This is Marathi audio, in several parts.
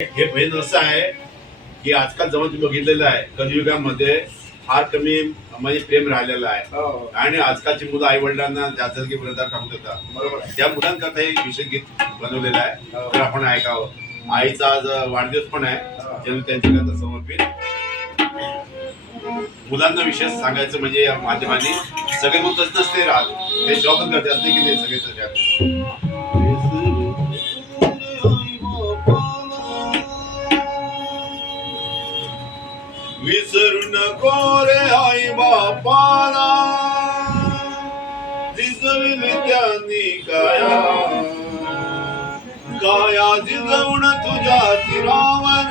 हे भेद असं आहे की आजकाल जवळ तुम्ही बघितलेलं आहे कलियुगामध्ये फार कमी म्हणजे प्रेम राहिलेलं आहे आणि आजकालची मुलं आई वडिलांना जास्त वृद्धार टाकून देतात. त्या मुलांकरता हे विषय गीत बनवलेलं आहे, तर आपण ऐकावं. आईचा आज वाढदिवस पण आहे, ज्यांनी त्यांच्याकरता समर्पित. मुलांना विशेष सांगायचं म्हणजे या माध्यमाने सगळे मुलं तसं नसते राहत, ते जॉबच करते असते की नाही सगळे सगळ्यात. विसरू नको रे आई बापाला, जिजविली त्यांनी काया काया जिजवून तुझ्या तीरावर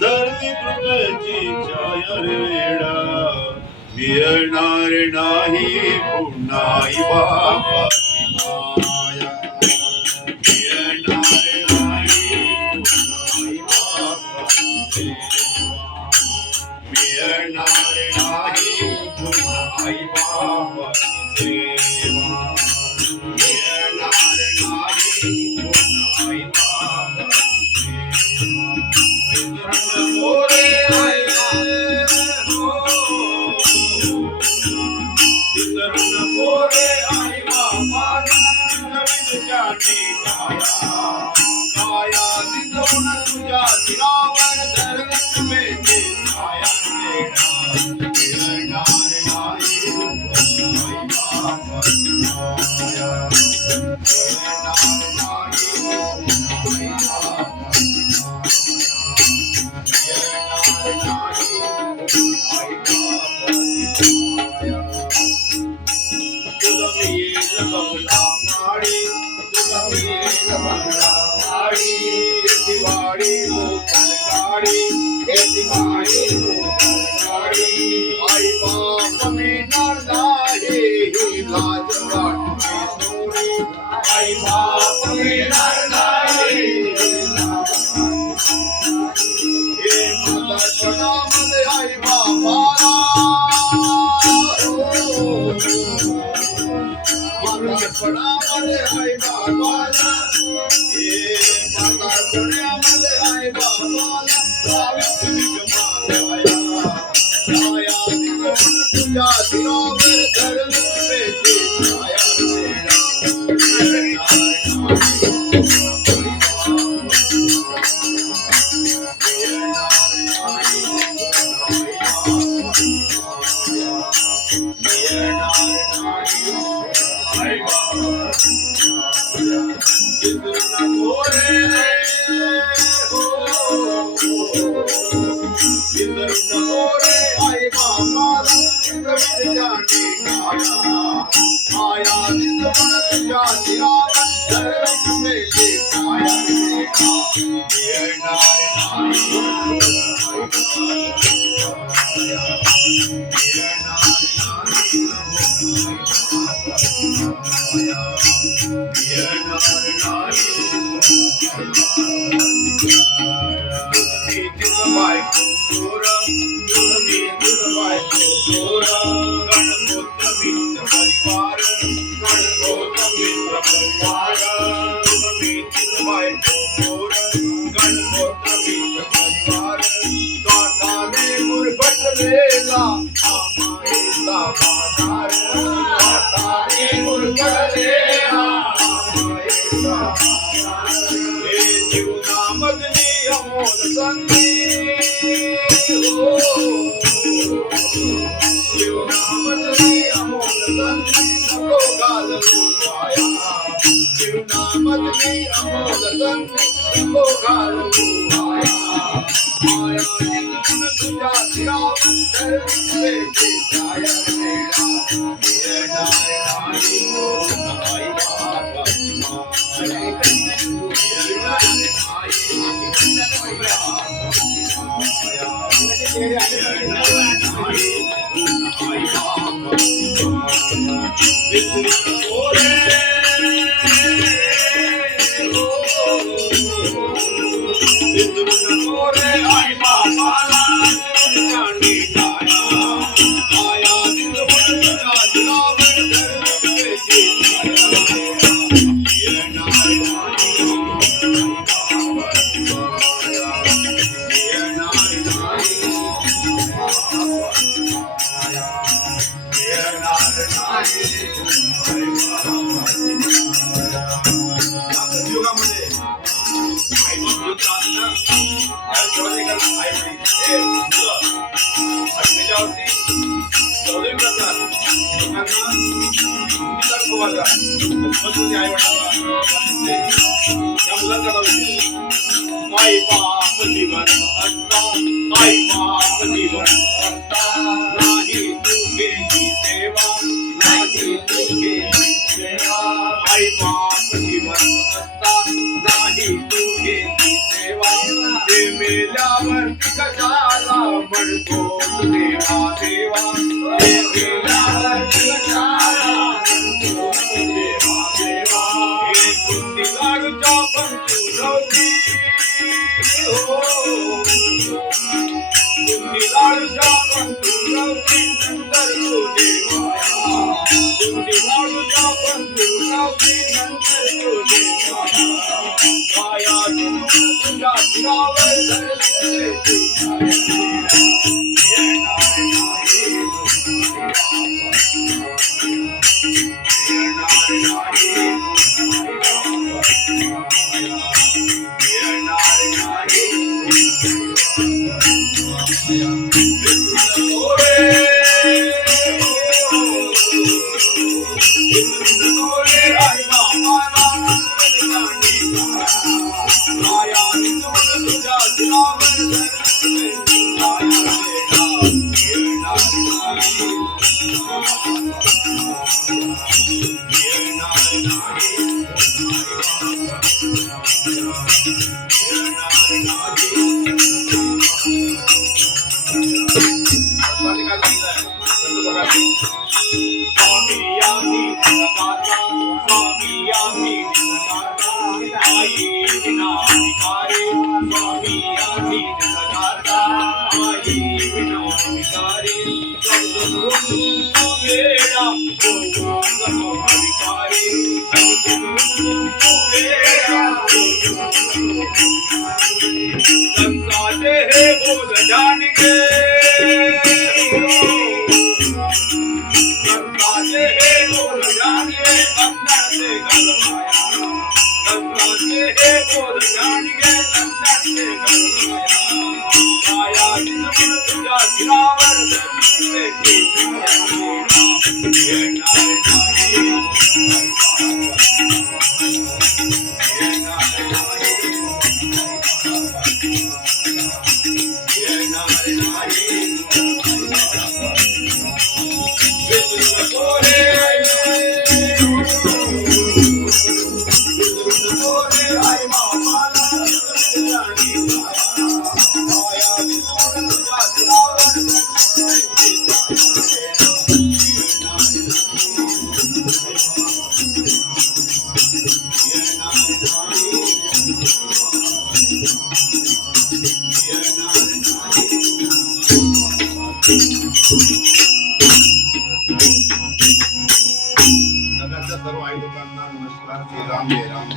जळली कृपेची छाया रे वेडा. मिळणार नाही पुन्हा आई बापाची माया, मिळणार नाही पुन्हा आई बापाची मिळणार नाही पुन्हा आई बापाची सेवा, मिळणार नाही पुन्हा आई बापाची सेवा. विसरू नको रे आई हो, विसरू नको रे आई बापाला, जिजविली काया काया जिजवून तुझ्या तीरावर धरली कृपेची छाया रे वेडा. मिळणार नाही पुन्हा आई बापाची माया, मिळणार नाही पुन्हा आई बापाची माया, मिळणार नाही पुन्हा आई बापाची माया. तुला मी येईल बंगला माडी, तुला मी येईल बंगला माडी, दिवाळी मोकल गाडी, दिवाळी मोकल गाडी. आई बाप मिळणार नाही ही लाज वाटते थोडी, आई बाप मिळणार नाही ही लाज वाटते. हे म्हातारपणामध्ये आई बापाला म्हातारपणामध्ये आई बापाला, हे म्हातारपणामध्ये आई बापाला सावित्री माया काया जिजवून तुझ्या तीरावर धरली कृपेची छाया रे वेडा. आई बाप जीवन असता आई बाप जीवन असता नाही तू केली सेवा नाही तू केली सेवा आई बाप जीवन असता नाही तू केली सेवा ते मेल्यावर कशाला म्हणतो देवा देवा ते मेल्यावर कशाला म्हणतो देवा देवा हे बुद्धी गाडूच्या पंचू नव्हती बुद्धी लाडूच्या पंतू नव्हती नंतर तू देवाया बुद्धी लाडूच्या पंतू नव्हती नंतर तू देवाया काया तुझ्या तिरावर धरले सर्व आई लोकांना नमस्कार. जय राम जय राम.